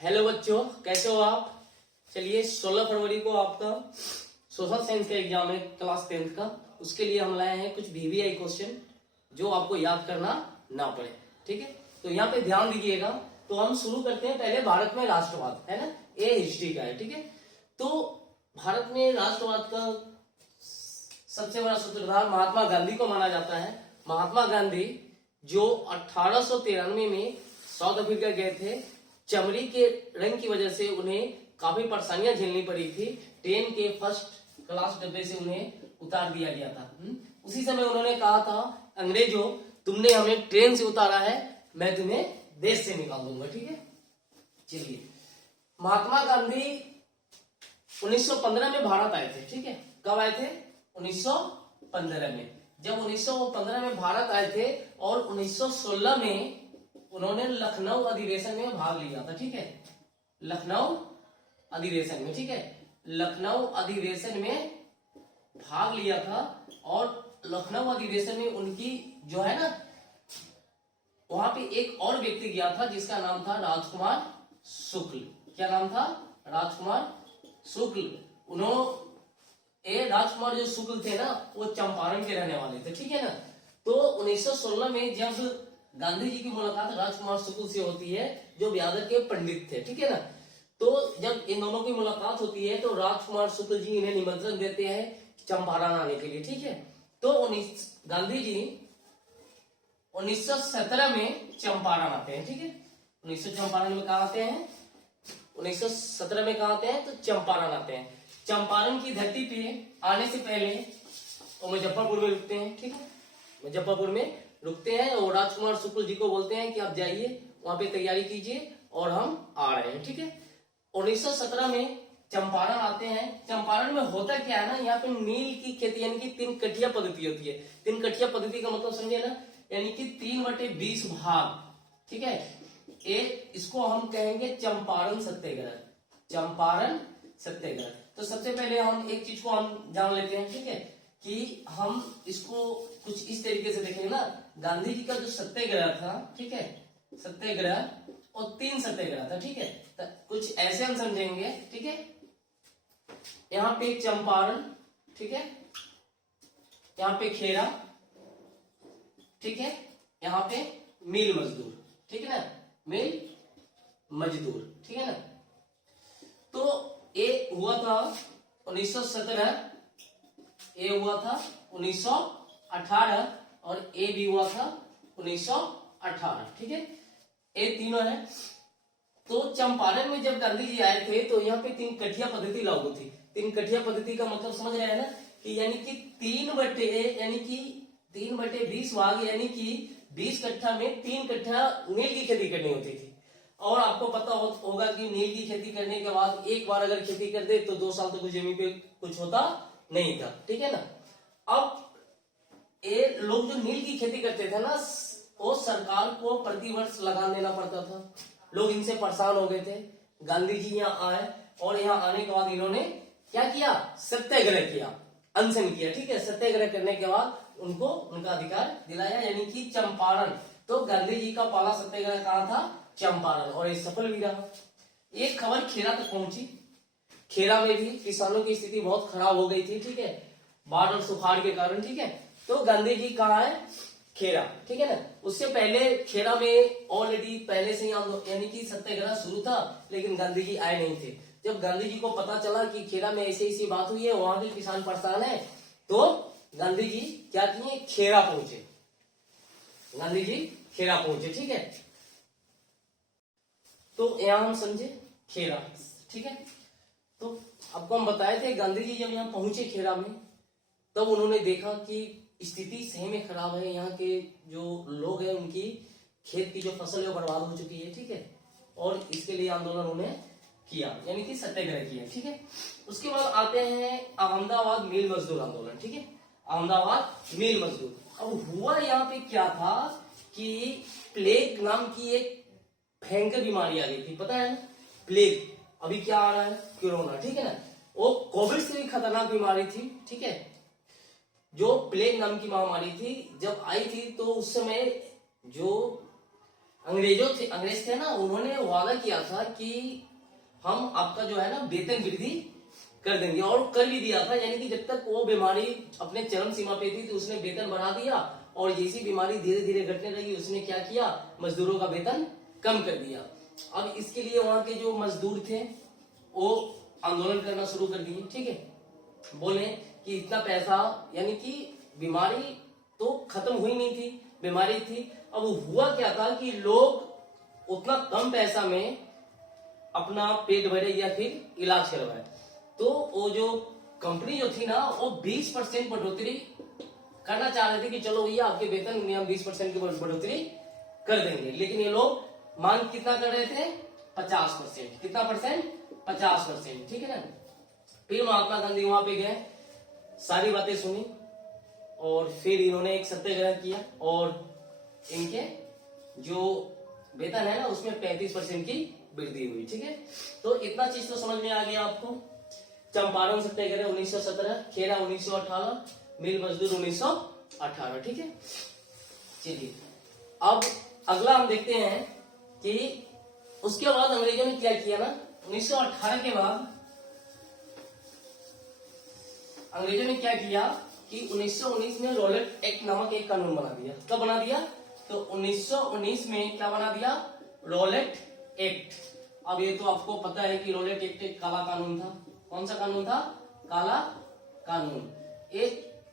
Hello बच्चों, कैसे हो आप। चलिए 16 फरवरी को आपका सोशल साइंस का एग्जाम है क्लास 10th का। उसके लिए हम लाए हैं कुछ वीवीआई क्वेश्चन जो आपको याद करना ना पड़े। ठीक है, तो यहाँ पे ध्यान दीजिएगा। तो हम शुरू करते हैं पहले भारत में राष्ट्रवाद, है ना, ये हिस्ट्री का है। ठीक है, तो भारत में राष्ट्रवाद का सबसे बड़ा सूत्रधार महात्मा गांधी को माना जाता है। महात्मा गांधी जो 1893 में साउथ अफ्रीका गए थे, चमड़ी के रंग की वजह से उन्हें काफी परेशानियां झेलनी पड़ी थी। ट्रेन के फर्स्ट क्लास डब्बे से उन्हें उतार दिया गया था। उसी समय उन्होंने कहा था, अंग्रेजों तुमने हमें ट्रेन से उतारा है, मैं तुम्हें देश से निकाल दूंगा। ठीक है, चलिए महात्मा गांधी 1915 में भारत आए थे। ठीक है, कब आए थे? 1915 में। जब 1915 में भारत आए थे और 1916 में उन्होंने लखनऊ अधिवेशन में भाग लिया था। ठीक है, लखनऊ अधिवेशन में। ठीक है, लखनऊ अधिवेशन में भाग लिया था और लखनऊ अधिवेशन में उनकी जो है ना, वहां पे एक और व्यक्ति गया था जिसका नाम था राजकुमार शुक्ल। क्या नाम था? राजकुमार शुक्ल। उन्होंने राजकुमार जो शुक्ल थे ना, वो चंपारण के रहने वाले थे। ठीक है ना, तो 1916 में जब गांधी जी की मुलाकात राजकुमार शुक्ल से होती है जो बिहार के पंडित थे। ठीक है ना, तो जब इन दोनों की मुलाकात होती है तो राजकुमार शुक्ल जी इन्हें निमंत्रण देते हैं चंपारण आने के लिए। ठीक है, तो गांधी जी 1917 में चंपारण आते हैं। ठीक है, 1917 में कहा आते हैं? 1917 में कहा आते हैं? तो चंपारण आते हैं। चंपारण की धरती पे आने से पहले वो मुजफ्फरपुर में रुकते हैं। ठीक है, मुजफ्फरपुर में रुकते हैं और राजकुमार शुक्ल जी को बोलते हैं कि आप जाइए वहां पे तैयारी कीजिए और हम आ रहे हैं। ठीक है, 1917 में चंपारण आते हैं। चंपारण में होता क्या है ना, यहाँ पे नील की खेती यानी कि 3 कठिया पद्धति होती है। 3 कठिया पद्धति का मतलब समझे ना, यानी कि 3/20 भाग। ठीक है, एक इसको हम कहेंगे चंपारण सत्याग्रह। चंपारण सत्याग्रह। तो सबसे पहले हम एक चीज को हम जान लेते हैं। ठीक है, कि हम इसको कुछ इस तरीके से देखेंगे ना, गांधी जी का जो सत्याग्रह था, ठीक है, सत्याग्रह और 3 सत्याग्रह था। ठीक है, तो कुछ ऐसे हम समझेंगे। ठीक है, यहाँ पे चंपारण, ठीक है, यहाँ पे खेरा, ठीक है, यहाँ पे मिल मजदूर। ठीक है ना, मिल मजदूर। ठीक है ना, तो ये हुआ था 1917, ए हुआ था 1918 और ए भी हुआ था 1918। ठीक है, ये तीनों है। तो चंपारण में जब गांधी जी आए थे तो यहाँ पे 3 कठिया पद्धति लागू थी। 3 कठिया पद्धति का मतलब समझ रहे हैं ना, कि यानी कि 3/20 भाग, यानी कि 20 कट्ठा में 3 कट्ठा नील की खेती करनी होती थी। और आपको पता होगा कि नील की खेती करने के बाद एक बार अगर खेती कर दे तो 2 साल तक जमीन पे कुछ होता नहीं था। ठीक है ना, अब ये लोग जो नील की खेती करते थे ना, वो सरकार को प्रतिवर्ष लगान देना पड़ता था। लोग इनसे परेशान हो गए थे। गांधी जी यहाँ आए और यहाँ आने के बाद इन्होंने क्या किया? सत्याग्रह किया, अनशन किया। ठीक है, सत्याग्रह करने के बाद उनको उनका अधिकार दिलाया, यानी कि चंपारण। तो गांधी जी का पहला सत्याग्रह कहाँ था? चंपारण, और ये सफल भी रहा। एक खबर खेरा तक पहुंची। खेरा में भी किसानों की स्थिति बहुत खराब हो गई थी। ठीक है, बाढ़ और सुखाड़ के कारण। ठीक है, तो गांधी जी कहाँ है? खेरा। ठीक है ना, उससे पहले खेरा में ऑलरेडी पहले से ही यानी कि सत्याग्रह शुरू था, लेकिन गांधी जी आए नहीं थे। जब गांधी जी को पता चला कि खेरा में ऐसी ऐसी बात हुई है, वहां के किसान परेशान है, तो गांधी जी क्या किए? खेरा पहुंचे। गांधी जी खेरा पहुंचे। ठीक है, तो यहां हम समझे खेरा। ठीक है, तो आपको हम बताए थे गांधी जी जब यहाँ पहुंचे खेरा में, तब उन्होंने देखा कि स्थिति सही में खराब है। यहाँ के जो लोग हैं उनकी खेत की जो फसल है वो बर्बाद हो चुकी है। ठीक है, और इसके लिए आंदोलन उन्होंने किया, यानी कि सत्याग्रह किया। ठीक है, उसके बाद आते हैं अहमदाबाद मिल मजदूर आंदोलन। ठीक है, अहमदाबाद मिल मजदूर। अब हुआ यहाँ पे क्या था कि प्लेग नाम की एक भयंकर बीमारी आ गई थी। पता है ना, प्लेग। अभी क्या आ रहा है? कोरोना। ठीक है ना, वो कोविड से भी खतरनाक बीमारी थी। ठीक है, जो प्लेग नाम की महामारी थी, जब आई थी तो उस समय जो अंग्रेज थे ना, उन्होंने वादा किया था कि हम आपका जो है ना वेतन वृद्धि कर देंगे, और कर भी दिया था। यानी कि जब तक वो बीमारी अपने चरम सीमा पे थी तो उसने वेतन बढ़ा दिया, और जैसी बीमारी धीरे धीरे घटने लगी उसने क्या किया, मजदूरों का वेतन कम कर दिया। अब इसके लिए वहां के जो मजदूर थे वो आंदोलन करना शुरू कर दिए। ठीक है, बोले कि इतना पैसा, यानी कि बीमारी तो खत्म हुई नहीं थी, बीमारी थी। अब हुआ क्या था कि लोग उतना कम पैसा में अपना पेट भरे या फिर इलाज करवाए, तो वो जो कंपनी जो थी ना वो 20% बढ़ोतरी करना चाह रहे थे कि चलो भैया आपके वेतन में हम 20% की बढ़ोतरी कर देंगे। लेकिन ये लोग मांग कितना कर रहे थे, 50%। कितना परसेंट, 50%। ठीक है ना। फिर महात्मा गांधी वहां पे गए, सारी बातें सुनी, और फिर इन्होंने एक सत्याग्रह किया, और इनके जो वेतन है ना उसमें 35% की वृद्धि हुई। ठीक है, तो इतना चीज तो समझ में आ गया आपको। चंपारण सत्याग्रह 1917, खेरा 1918, मिल मजदूर 1918। ठीक है, चलिए अब अगला हम देखते हैं कि उसके बाद अंग्रेजों ने क्या किया ना, 1918 के बाद अंग्रेजों ने क्या किया कि 1919 में रॉलेट एक्ट नामक एक कानून बना दिया। कब बना दिया, तो 1919 में क्या बना दिया, रॉलेट एक्ट। अब ये तो आपको पता है कि रॉलेट एक्ट एक काला कानून था। कौन सा कानून था, काला कानून।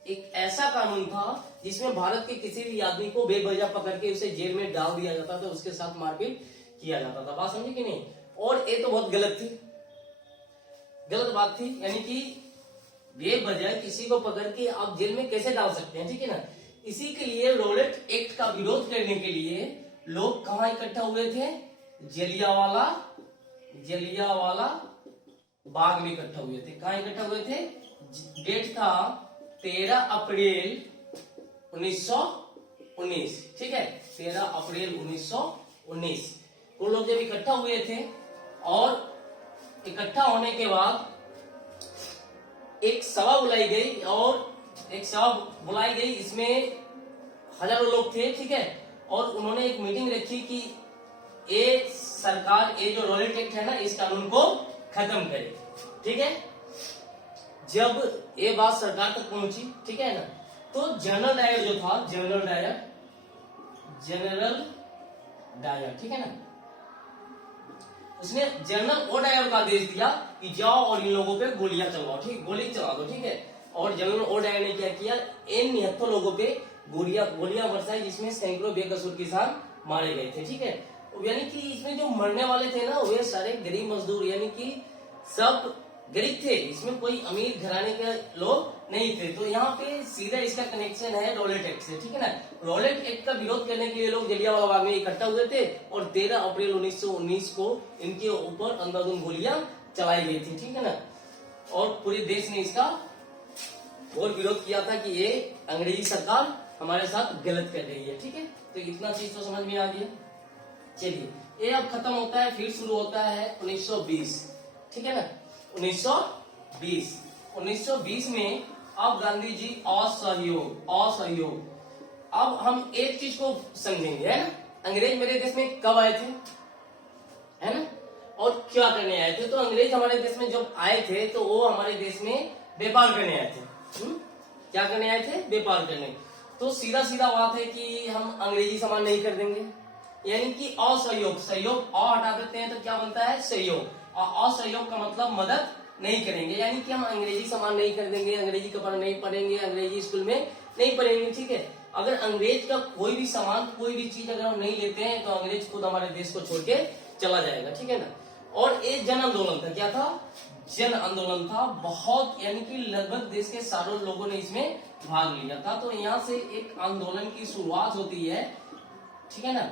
एक ऐसा कानून था जिसमें भारत के किसी भी आदमी को बेवजह पकड़ के उसे जेल में डाल दिया जाता था, उसके साथ मारपीट किया जाता था। बात समझे कि नहीं। और ये तो बहुत गलत थी, गलत बात थी। यानी कि बेवजह किसी को पकड़ के आप जेल में कैसे डाल सकते हैं, ठीक है ना। इसी के लिए रॉलेट एक्ट का विरोध करने के लिए लोग कहां इकट्ठा हुए थे, जलियांवाला बाग में इकट्ठा हुए थे। कहां इकट्ठा हुए थे, डेट था 13 अप्रैल 1919। ठीक है, 13 अप्रैल 1919 वो लोग जब इकट्ठा हुए थे, और इकट्ठा होने के बाद एक सभा बुलाई गई, और एक सभा बुलाई गई, इसमें हजारों लोग थे। ठीक है, और उन्होंने एक मीटिंग रखी कि ये सरकार, ये जो रॉलेट एक्ट है ना, इस कानून को खत्म करे। ठीक है, जब ये बात सरकार तक पहुंची, ठीक है ना, तो जनरल डायर जो था, जनरल डायर, ठीक है ना, उसने जनरल ओ डायर का आदेश दिया कि जाओ और इन लोगों पे गोलियां चलवाओ। ठीक, गोली चला दो। ठीक है, और जनरल ओ डायर ने क्या किया, इन 79 लोगों पे गोलियां बरसाई, जिसमें सैकड़ों बेकसूर किसान मारे गए थे। ठीक है, यानी कि इसमें जो मरने वाले थे ना वे सारे गरीब मजदूर, यानी कि सब गरीब थे, इसमें कोई अमीर घराने के लोग नहीं थे। तो यहाँ पे सीधा इसका कनेक्शन है रॉलेट एक्ट से। ठीक है ना, रॉलेट एक्ट का विरोध करने के लिए लोग जलियांवाला बाग में इकट्ठा हुए थे, और 13 अप्रैल 1919 को इनके ऊपर अंधाधुंध गोलियां चलाई गई थी। ठीक है ना, और पूरे देश ने इसका और विरोध किया था कि ये अंग्रेजी सरकार हमारे साथ गलत कर रही है। ठीक है, तो इतना चीज तो समझ में आ गया। चलिए, ये अब खत्म होता है, फिर शुरू होता है 1920। ठीक है ना, 1920 में अब गांधी जी असहयोग। अब हम एक चीज को समझेंगे, है ना, अंग्रेज मेरे देश में कब आए थे, है ना, और क्या करने आए थे। तो अंग्रेज हमारे देश में जब आए थे तो वो हमारे देश में व्यापार करने आए थे। क्या करने आए थे, व्यापार करने। तो सीधा सीधा बात है कि हम अंग्रेजी सामान नहीं कर देंगे, यानी कि असहयोग, सहयोग अ हटा देते हैं तो क्या बनता है, सहयोग। असहयोग का मतलब मदद नहीं करेंगे, यानी कि हम अंग्रेजी सामान नहीं कर देंगे, अंग्रेजी कपड़ा नहीं पढ़ेंगे, अंग्रेजी स्कूल में नहीं पढ़ेंगे। ठीक है, अगर अंग्रेज का कोई भी सामान, कोई भी चीज अगर हम नहीं लेते हैं तो अंग्रेज खुद हमारे देश को छोड़ के चला जाएगा। ठीक है ना, और एक जन आंदोलन था। क्या था, जन आंदोलन था बहुत, यानी कि लगभग देश के सारे लोगों ने इसमें भाग लिया था। तो यहाँ से एक आंदोलन की शुरुआत होती है। ठीक है ना,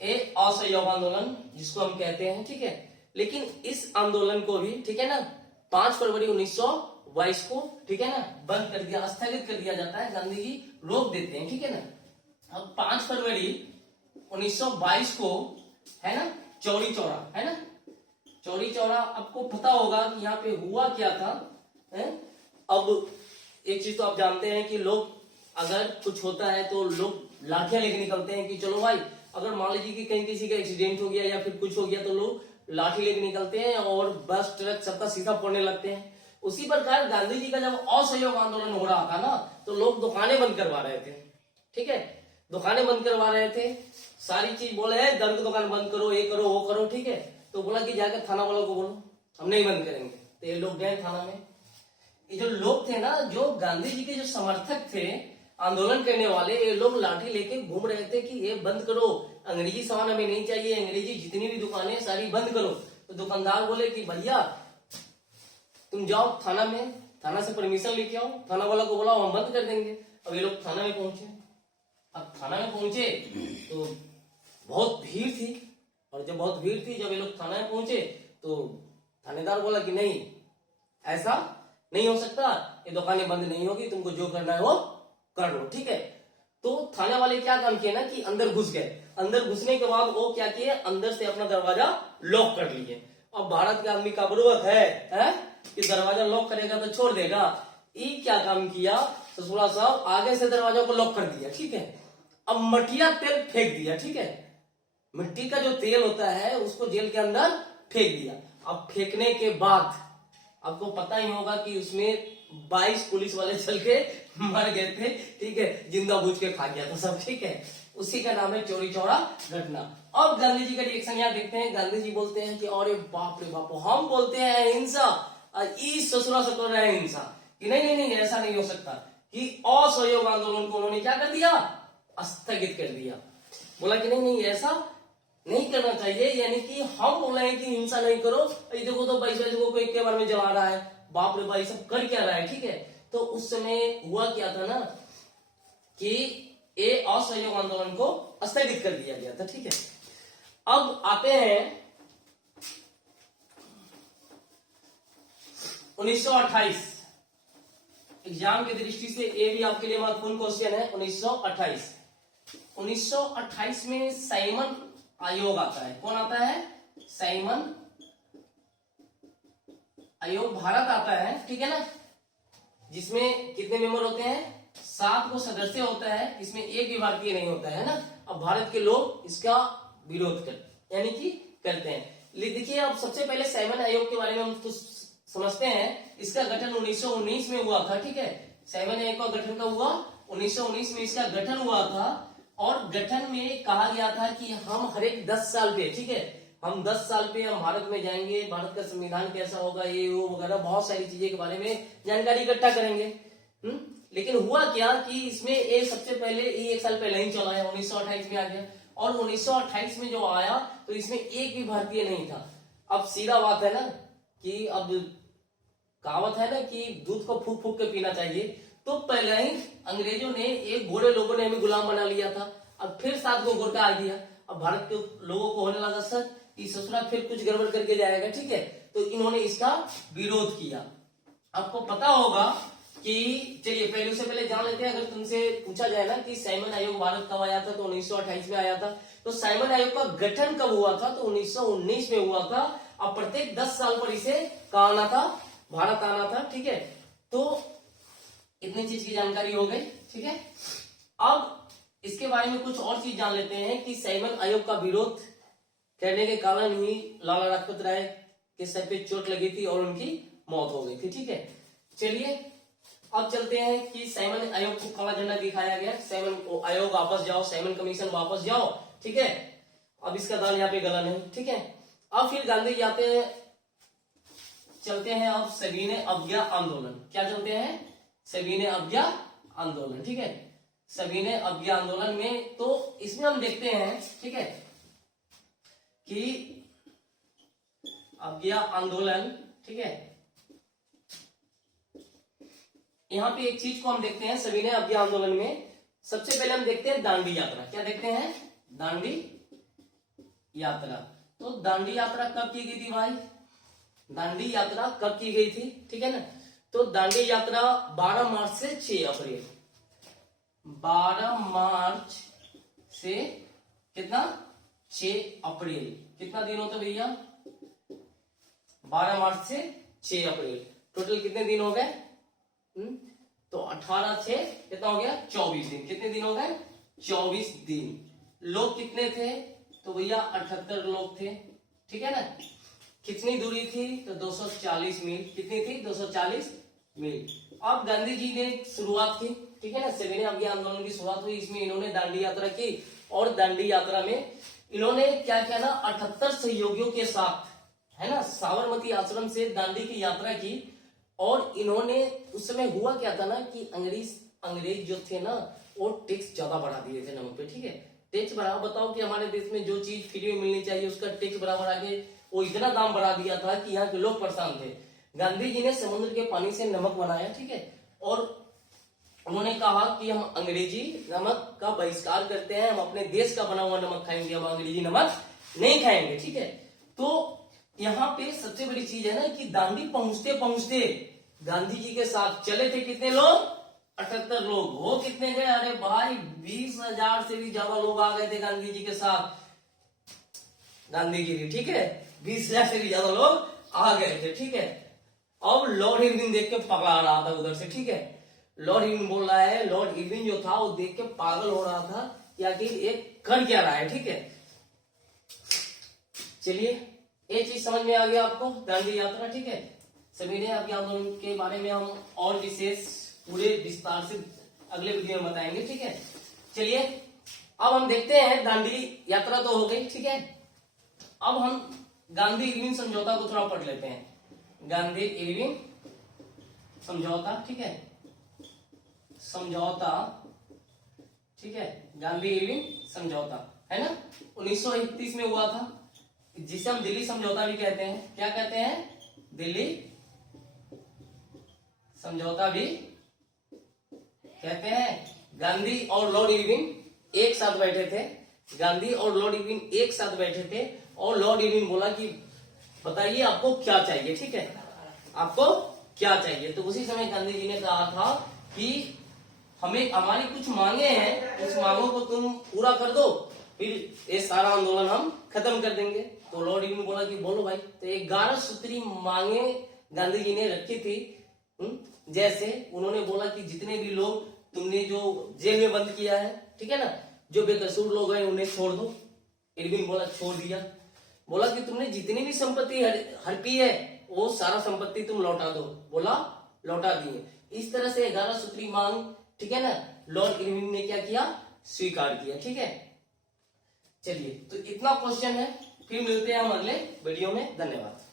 एक असहयोग आंदोलन जिसको हम कहते हैं। ठीक है, लेकिन इस आंदोलन को भी, ठीक है ना, 5 फरवरी 1922 को, ठीक है ना, बंद कर दिया, स्थगित कर दिया जाता है। गांधी जी रोक देते हैं। ठीक है ना, अब 5 फरवरी 1922 को, है ना, चौरी चौरा, है ना, चौरी चौरा। आपको पता होगा कि यहाँ पे हुआ क्या था, है? अब एक चीज तो आप जानते हैं कि लोग अगर कुछ होता है तो लोग लाठियां लेके निकलते हैं कि चलो भाई अगर मान लीजिए कि कहीं किसी का एक्सीडेंट हो गया या फिर कुछ हो गया तो लोग लाठी लेके निकलते हैं और बस ट्रक सबका शीशा फोड़ने लगते हैं। उसी प्रकार गांधी जी का जब असहयोग आंदोलन हो रहा था ना, तो लोग दुकानें बंद करवा रहे थे, ठीक है, दुकानें बंद करवा रहे थे, सारी चीज बोले है दर की दुकान बंद करो, ये करो वो करो, ठीक है। तो बोला कि जाकर थाना वालों को बोलो हम नहीं बंद करेंगे, तो ये लोग गए थाना में। ये जो लोग थे ना, जो गांधी जी के जो समर्थक थे, आंदोलन करने वाले, ये लोग लाठी लेके घूम रहे थे कि ये बंद करो, अंग्रेजी सामान हमें नहीं चाहिए, अंग्रेजी जितनी भी दुकानें सारी बंद करो। तो दुकानदार बोले कि भैया तुम जाओ थाना में, थाना से परमिशन लेके आओ, थाना वाला को बोला हम बंद कर देंगे। अब ये लोग थाना में पहुंचे। अब थाना में पहुंचे तो बहुत भीड़ थी, और जब बहुत भीड़ थी, जब ये लोग थाना में पहुंचे तो थानेदार बोला कि नहीं, ऐसा नहीं हो सकता, ये दुकानें बंद नहीं होगी, तुमको जो करना है वो कर लो, ठीक है। तो थाने वाले क्या काम किए ना कि अंदर घुस गए। अंदर घुसने के बाद वो क्या किए, अंदर से अपना दरवाजा लॉक कर लिए। अब भारत के आदमी का जरूरत है कि दरवाजा लॉक करेगा तो छोड़ देगा। ये क्या काम किया ससुरा साहब, आगे से दरवाजा को लॉक कर दिया, ठीक है। अब मटिया तेल फेंक दिया, ठीक है, मिट्टी का जो तेल होता है उसको जेल के अंदर फेंक दिया। अब फेंकने के बाद आपको पता ही होगा कि उसमें 22 पुलिस वाले चल के मर गए थे, ठीक है, जिंदा बूझ के खा गया था सब, ठीक है। उसी का नाम है चोरी चौरा घटना। अब गांधी जी का रिएक्शन यहाँ देखते हैं। गांधी जी बोलते हैं कि अरे बाप रे बाप, हम बोलते हैं अहिंसा, इस ससुरा से कर रहे हैं हिंसा, कि नहीं नहीं नहीं ऐसा नहीं हो सकता, कि असहयोग आंदोलन को उन्होंने क्या कर दिया, स्थगित कर दिया। बोला कि नहीं नहीं ऐसा नहीं करना चाहिए, यानी कि हम बोल रहे हैं कि हिंसा नहीं करो, ये देखो तो 22 को कोई के बारे में जला रहा है, बाप रे भाई सब कर क्या रहा है, ठीक है। तो उस समय हुआ क्या था ना कि ये असहयोग आंदोलन को स्थगित कर दिया गया था, ठीक है। अब आते हैं 1928। एग्जाम की दृष्टि से ये भी आपके लिए महत्वपूर्ण क्वेश्चन है। 1928 में साइमन आयोग आता है। कौन आता है, साइमन आयोग भारत आता है, ठीक है ना, जिसमें कितने मेंबर होते हैं, 7 को सदस्य होता है, इसमें एक भी भारतीय नहीं होता है ना। अब भारत के लोग इसका विरोध करते यानी कि करते हैं। देखिए अब सबसे पहले साइमन आयोग के बारे में हम तो समझते हैं। इसका गठन 1919 में हुआ था, ठीक है। साइमन आयोग का गठन कब हुआ, 1919 में इसका गठन हुआ था। और गठन में कहा गया था कि हम हर एक 10 साल पे, ठीक है, हम 10 साल पे हम भारत में जाएंगे, भारत का संविधान कैसा होगा, ये वो वगैरह बहुत सारी चीजें के बारे में जानकारी इकट्ठा करेंगे। लेकिन हुआ क्या कि इसमें ये सबसे पहले ये 1 साल पहले ही चला है, 1928 में आ गया। और 1928 में जो आया तो इसमें एक भी भारतीय नहीं था। अब सीधा बात है ना कि अब कहावत है ना कि दूध को फूक फूक के पीना चाहिए। तो पहले ही अंग्रेजों ने, एक गोरे लोगों ने हमें गुलाम बना लिया था, अब फिर 7 को गोरखा आ गया। अब भारत के लोगों को होने लगा सर कि ससुरा फिर कुछ गड़बड़ करके जाएगा, ठीक है। तो इन्होंने इसका विरोध किया। आपको पता होगा कि चलिए पहले से पहले जान लेते हैं, अगर तुमसे पूछा जाए ना कि साइमन आयोग भारत कब आया था, तो 1928 में आया था। तो साइमन आयोग का गठन कब हुआ था, तो 1919 में हुआ था। अब प्रत्येक 10 साल पर इसे कहा आना था, भारत आना था, ठीक है। तो इतनी चीज की जानकारी हो गई, ठीक है। अब इसके बारे में कुछ और चीज जान लेते हैं कि साइमन आयोग का विरोध करने के कारण ही लाला लाजपत राय के सर पे चोट लगी थी और उनकी मौत हो गई थी, ठीक है। चलिए अब चलते हैं कि साइमन आयोग को काला झंडा दिखाया गया। साइमन आयोग वापस जाओ, साइमन कमीशन वापस जाओ, ठीक है। अब इसका दाल यहाँ पे गला नहीं, ठीक है। अब फिर गांधी जी आते हैं, चलते हैं अब सविनय अवज्ञा आंदोलन। क्या चलते हैं, सविनय अवज्ञा आंदोलन, ठीक है। सविनय अवज्ञा आंदोलन में तो इसमें हम देखते हैं, ठीक है, कि अवज्ञा आंदोलन, ठीक है, यहां पे एक चीज को हम देखते हैं सविनय अवज्ञा आंदोलन में। सबसे पहले हम देखते हैं दांडी यात्रा। क्या देखते हैं, दांडी यात्रा। तो दांडी यात्रा कब की गई थी भाई, दांडी यात्रा कब की गई थी, ठीक है ना। तो दांडी यात्रा 12 मार्च से 6 अप्रैल, 12 मार्च से कितना, 6 अप्रैल, कितना दिन होता भैया, 12 मार्च से 6 अप्रैल, टोटल कितने दिन हो गए, तो 18 से कितना हो गया, 24 दिन। कितने दिन हो गए, 24 दिन, लोग कितने थे? तो भैया 78 लोग थे, ठीक है ना। कितनी दूरी थी? तो 240 मील। कितनी थी? 240 मील। अब गांधी जी ने शुरुआत की, ठीक है ना, सविनय अभियान आंदोलन की शुरुआत हुई। इसमें इन्होंने दांडी यात्रा की और दांडी यात्रा में इन्होंने क्या किया ना, 78 सहयोगियों के साथ, है ना, साबरमती आश्रम से दांडी की यात्रा की। और इन्होंने, उस समय हुआ क्या था ना कि अंग्रेज जो थे ना, वो टैक्स ज्यादा बढ़ा दिए थे नमक पे, ठीक है। टैक्स बढ़ा, बताओ कि हमारे देश में जो चीज फ्री में मिलनी चाहिए उसका टैक्स बढ़ा के वो इतना दाम बढ़ा दिया था कि यहाँ के लोग परेशान थे। गांधी जी ने समुद्र के पानी से नमक बनाया, ठीक है, और उन्होंने कहा कि हम अंग्रेजी नमक का बहिष्कार करते हैं, हम अपने देश का बना हुआ नमक खाएंगे, हम अंग्रेजी नमक नहीं खाएंगे, ठीक है। तो यहाँ पे सबसे बड़ी चीज है ना कि दांडी पहुंचते पहुंचते गांधी जी के साथ चले थे कितने लोग? 78 लोग। वो कितने गए? अरे भाई 20,000 से भी ज्यादा लोग आ गए थे गांधी जी के साथ गांधीगिरी, ठीक है। 20,000 से भी ज्यादा लोग आ गए थे, ठीक है। अब लॉर्ड इरविन देख के पगला रहा था उधर से, ठीक है। लॉर्ड इरविन बोल रहा है, लॉर्ड इरविन जो था वो देख के पागल हो रहा था कि आखिर एक कर क्या रहा है, ठीक है। चलिए, एक चीज समझ में आ गया आपको, दांडी यात्रा, ठीक है। सविनय अभियान आंदोलन के बारे में हम और विशेष पूरे विस्तार से अगले वीडियो में बताएंगे, ठीक है। चलिए, अब हम देखते हैं, दांडी यात्रा तो हो गई, ठीक है। अब हम गांधी इरविन समझौता को थोड़ा पढ़ लेते हैं। गांधी इरविन समझौता, ठीक है, समझौता, ठीक है, गांधी इरविन समझौता, है ना, 1931 में हुआ था, जिसे हम दिल्ली समझौता भी कहते हैं। क्या कहते हैं? दिल्ली समझौता भी कहते हैं। गांधी और लॉर्ड इरविन एक साथ बैठे थे, गांधी और लॉर्ड इरविन एक साथ बैठे थे, और लॉर्ड इरविन बोला कि बताइए आपको क्या चाहिए, ठीक है, आपको क्या चाहिए। तो उसी समय गांधी जी ने कहा था कि हमें, हमारी कुछ मांगे हैं, उस मांगों को तुम पूरा कर दो, फिर ये सारा आंदोलन हम खत्म कर देंगे। तो लॉर्ड इरविन बोला कि बोलो भाई। तो 11 सूत्री मांगे गांधी जी ने रखी थी। जैसे उन्होंने बोला कि जितने भी लोग तुमने जो जेल में बंद किया है, ठीक है ना, जो बेकसूर लोग हैं उन्हें छोड़ दो। इरविन बोला छोड़ दिया। बोला कि तुमने जितनी भी संपत्ति हड़पी है वो सारा संपत्ति तुम लौटा दो। बोला लौटा दिए। इस तरह से 11 सूत्री मांग, ठीक है ना, लॉर्ड इरविन ने क्या किया? स्वीकार किया, ठीक है। चलिए, तो इतना क्वेश्चन है, फिर मिलते हैं हम अगले वीडियो में। धन्यवाद।